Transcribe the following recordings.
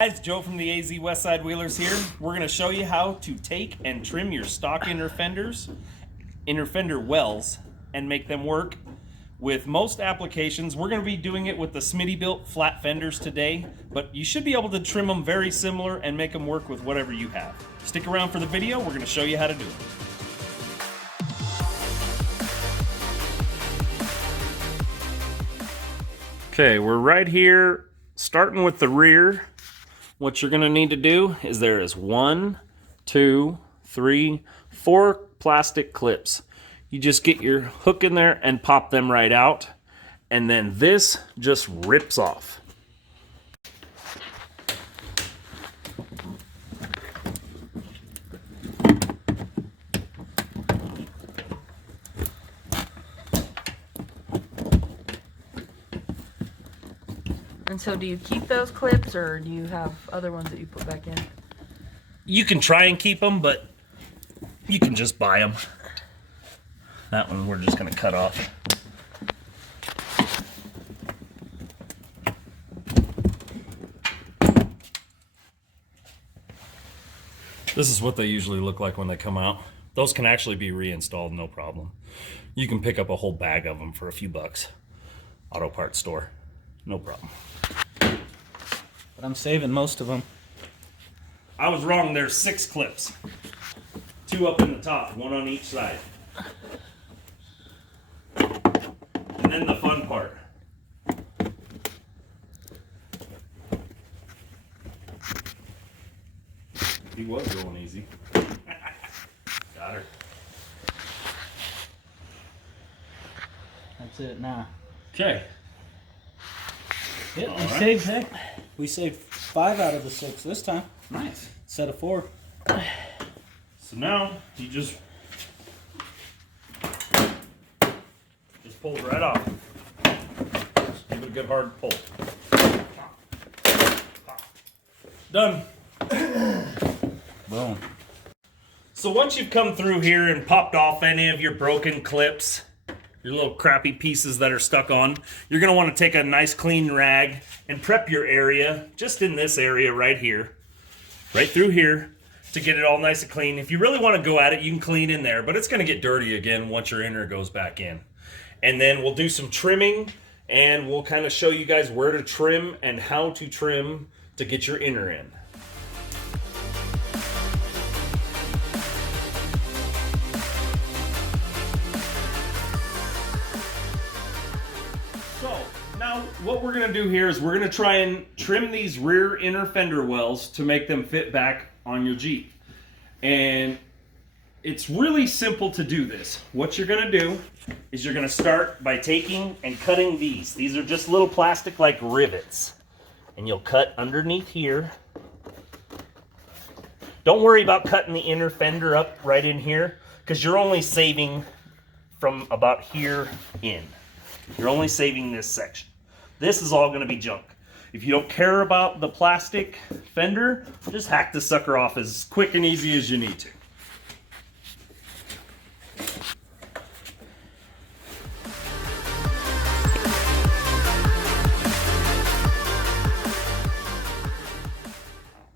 Guys, Joe from the AZ Westside Wheelers here. We're going to show you how to take and trim your stock inner fender wells, and make them work with most applications. We're going to be doing it with the Smittybilt flat fenders today, but you should be able to trim them very similar and make them work with whatever you have. Stick around for the video. We're going to show you how to do it. Okay, we're right here starting with the rear. What you're going to need to do is there is 1, 2, 3, 4 plastic clips. You just get your hook in there and pop them right out, and then this just rips off. And so do you keep those clips, or do you have other ones that you put back in? You can try and keep them, but you can just buy them. That one we're just going to cut off. This is what they usually look like when they come out. Those can actually be reinstalled, no problem. You can pick up a whole bag of them for a few bucks. Auto parts store, no problem. But I'm saving most of them. I was wrong, there's 6 clips. 2 up in the top, 1 on each side. And then the fun part. He was going easy. Got her. That's it now. Okay. Yep, All we right. saved heck. We saved 5 out of the 6 this time. Nice. Instead of 4. So now you just pulls right off. Just give it a good hard pull. Done. Boom. So once you've come through here and popped off any of your broken clips, your little crappy pieces that are stuck on, you're going to want to take a nice clean rag and prep your area, just in this area right here, right through here, to get it all nice and clean. If you really want to go at it, you can clean in there, but it's going to get dirty again once your inner goes back in. And then we'll do some trimming, and we'll kind of show you guys where to trim and how to trim to get your inner in. So now what we're going to do here is we're going to try and trim these rear inner fender wells to make them fit back on your Jeep. And it's really simple to do this. What you're going to do is you're going to start by taking and cutting these. These are just little plastic like rivets. And you'll cut underneath here. Don't worry about cutting the inner fender up right in here, because you're only saving from about here in. You're only saving this section. This is all going to be junk. If you don't care about the plastic fender, just hack the sucker off as quick and easy as you need to.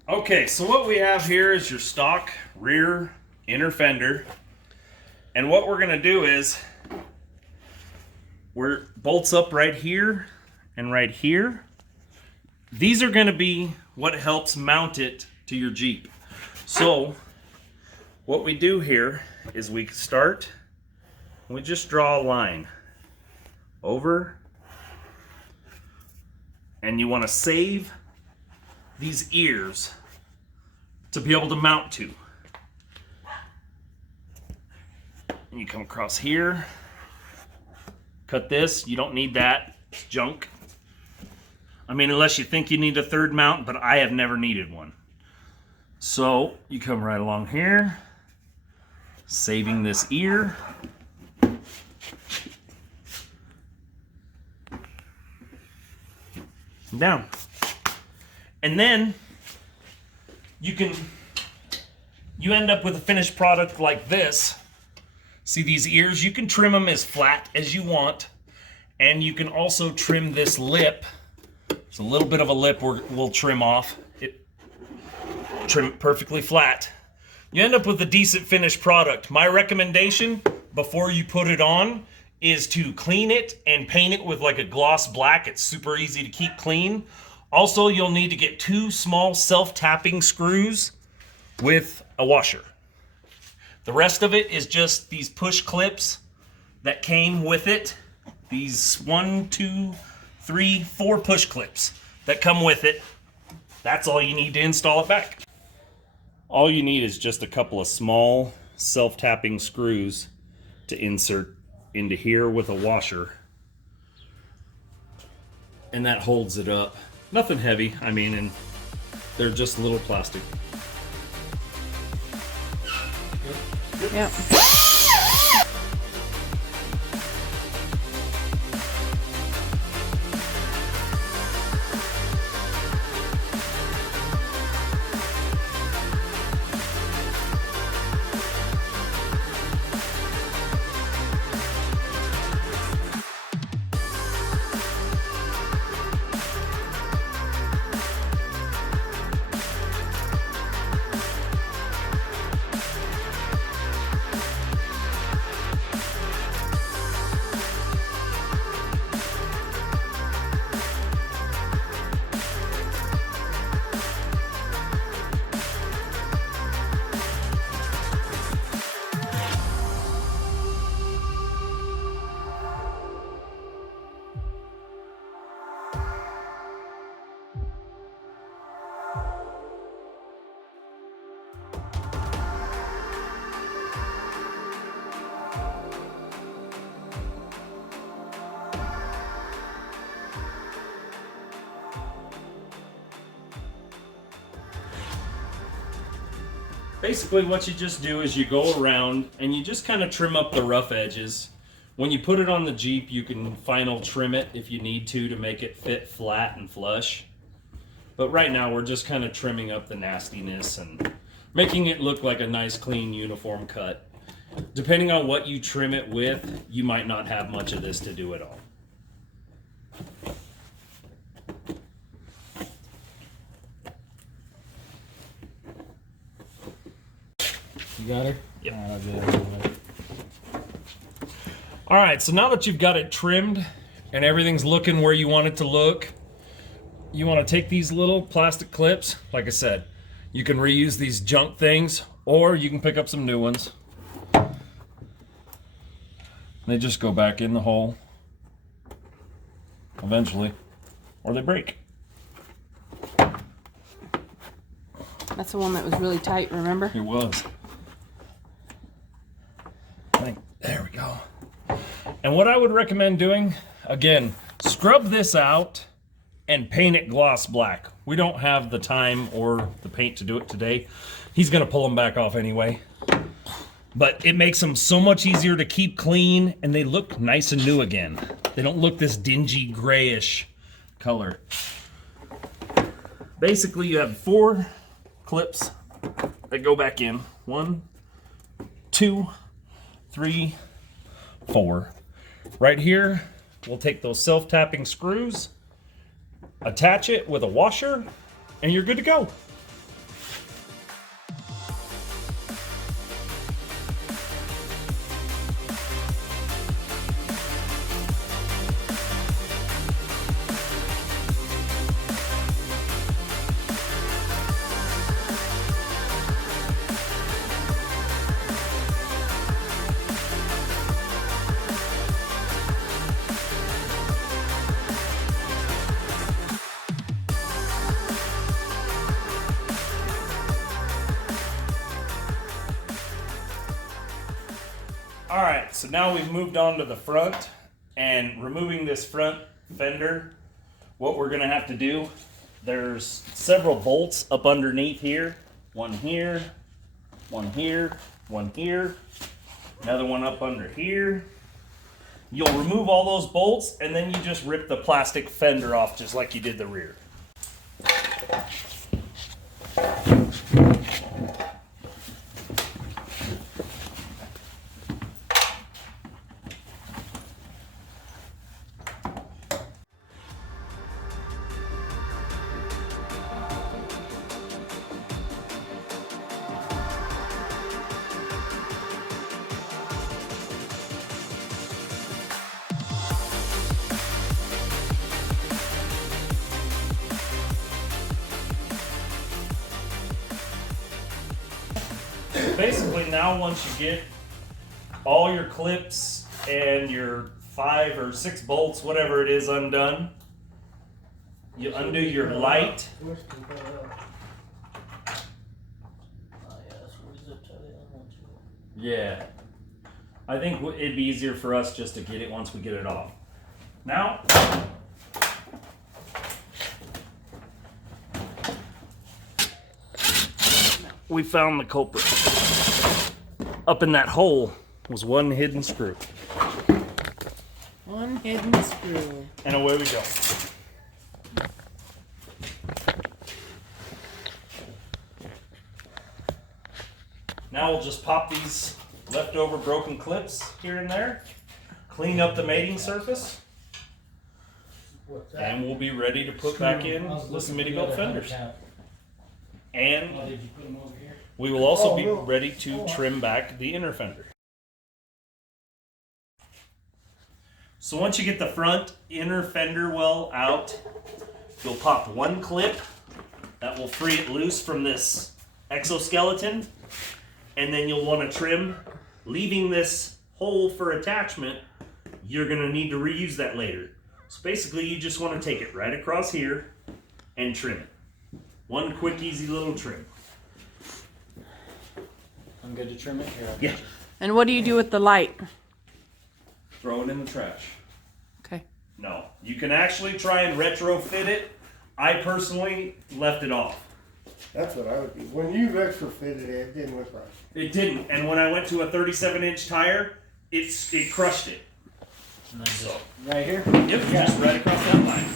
Okay, so what we have here is your stock rear inner fender. And what we're going to do is, we're bolts up right here and right here. These are going to be what helps mount it to your Jeep. So what we do here is we start, we just draw a line over, and you want to save these ears to be able to mount to. And you come across here, cut this. You don't need that, it's junk. I mean, unless you think you need a third mount, but I have never needed one. So you come right along here, saving this ear. Down. And then you end up with a finished product like this. See these ears? You can trim them as flat as you want, and you can also trim this lip. There's a little bit of a lip we'll trim off. It trim it perfectly flat. You end up with a decent finished product. My recommendation before you put it on is to clean it and paint it with like a gloss black. It's super easy to keep clean. Also, you'll need to get 2 small self-tapping screws with a washer. The rest of it is just these push clips that came with it. These 1, 2, 3, 4 push clips that come with it. That's all you need to install it back. All you need is just a couple of small self-tapping screws to insert into here with a washer. And that holds it up. Nothing heavy, I mean, and they're just little plastic. Yep. Basically what you just do is you go around and you just kind of trim up the rough edges. When you put it on the Jeep, you can final trim it if you need to make it fit flat and flush. But right now we're just kind of trimming up the nastiness and making it look like a nice clean uniform cut. Depending on what you trim it with, you might not have much of this to do at all. You got her? Yep. I'll get her away. All right, so now that you've got it trimmed and everything's looking where you want it to look, you want to take these little plastic clips. Like I said, you can reuse these junk things or you can pick up some new ones. They just go back in the hole eventually, or they break. That's the one that was really tight, remember? It was. There we go. And what I would recommend doing, again, scrub this out and paint it gloss black. We don't have the time or the paint to do it today. He's gonna pull them back off anyway. But it makes them so much easier to keep clean and they look nice and new again. They don't look this dingy grayish color. Basically you have 4 clips that go back in. 1, 2, 3, 4. Right here, we'll take those self-tapping screws, attach it with a washer, and you're good to go. All right, so now we've moved on to the front and removing this front fender. What we're gonna have to do, there's several bolts up underneath here. One here, one here, one here, another one up under here. You'll remove all those bolts and then you just rip the plastic fender off just like you did the rear. Basically, now once you get all your clips and your 5 or 6 bolts, whatever it is, undone, you undo your light. Yeah. I think it'd be easier for us just to get it once we get it off. Now, we found the culprit. Up in that hole was one hidden screw. One hidden screw. And away we go. Now we'll just pop these leftover broken clips here and there, clean up the mating surface, and we'll be ready to put back in the Smittybilt fenders. And we will also be ready to trim back the inner fender. So once you get the front inner fender well out, you'll pop one clip that will free it loose from this exoskeleton, and then you'll want to trim, leaving this hole for attachment. You're going to need to reuse that later. So basically you just want to take it right across here and trim it. One quick easy little trim. I'm good to trim it here. Yeah. And what do you do with the light? Throw it in the trash. Okay. No, you can actually try and retrofit it. I personally left it off. That's what I would do. When you retrofitted it, it didn't look right. It didn't, and when I went to a 37-inch tire, it crushed it. So, Right here? yep, just right across that line.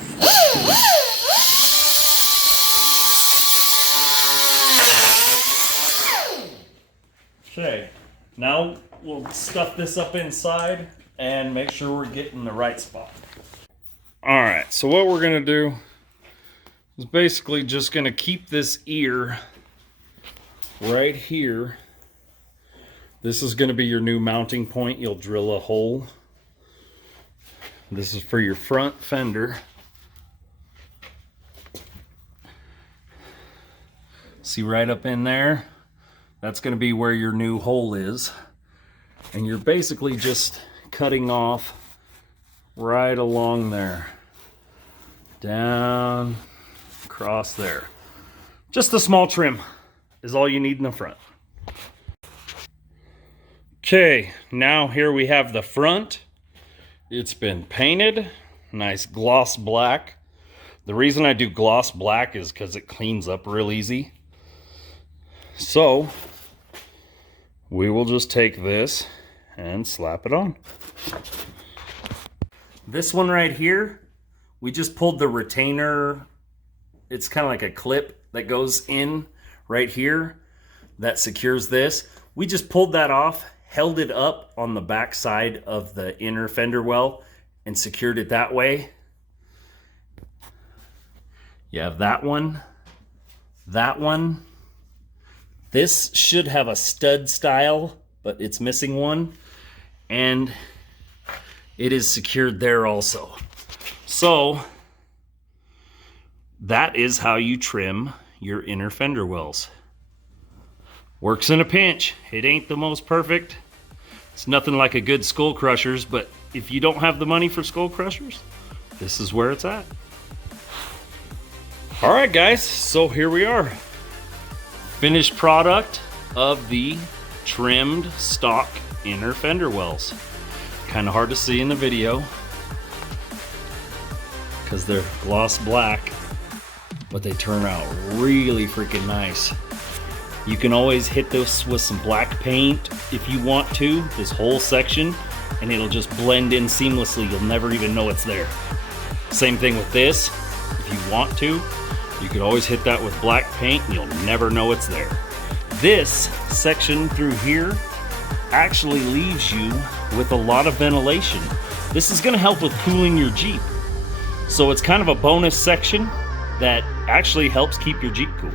Okay, now we'll stuff this up inside and make sure we're getting the right spot. All right, so what we're gonna do is basically just gonna keep this ear right here. This is gonna be your new mounting point. You'll drill a hole. This is for your front fender. See right up in there? That's gonna be where your new hole is. And you're basically just cutting off right along there. Down, across there. Just a small trim is all you need in the front. Okay, now here we have the front. It's been painted, nice gloss black. The reason I do gloss black is because it cleans up real easy. So, we will just take this and slap it on. This one right here, we just pulled the retainer. It's kind of like a clip that goes in right here that secures this. We just pulled that off, held it up on the back side of the inner fender well and secured it that way. You have that one, that one. This should have a stud style, but it's missing one. And it is secured there also. So that is how you trim your inner fender wells. Works in a pinch. It ain't the most perfect. It's nothing like a good skull crushers, but if you don't have the money for skull crushers, this is where it's at. All right, guys, so here we are. Finished product of the trimmed stock inner fender wells. Kind of hard to see in the video because they're gloss black, but they turn out really freaking nice. You can always hit this with some black paint if you want to, this whole section, and it'll just blend in seamlessly. You'll never even know it's there. Same thing with this. If you want to, you could always hit that with black paint and you'll never know it's there. This section through here actually leaves you with a lot of ventilation. This is gonna help with cooling your Jeep. So it's kind of a bonus section that actually helps keep your Jeep cool.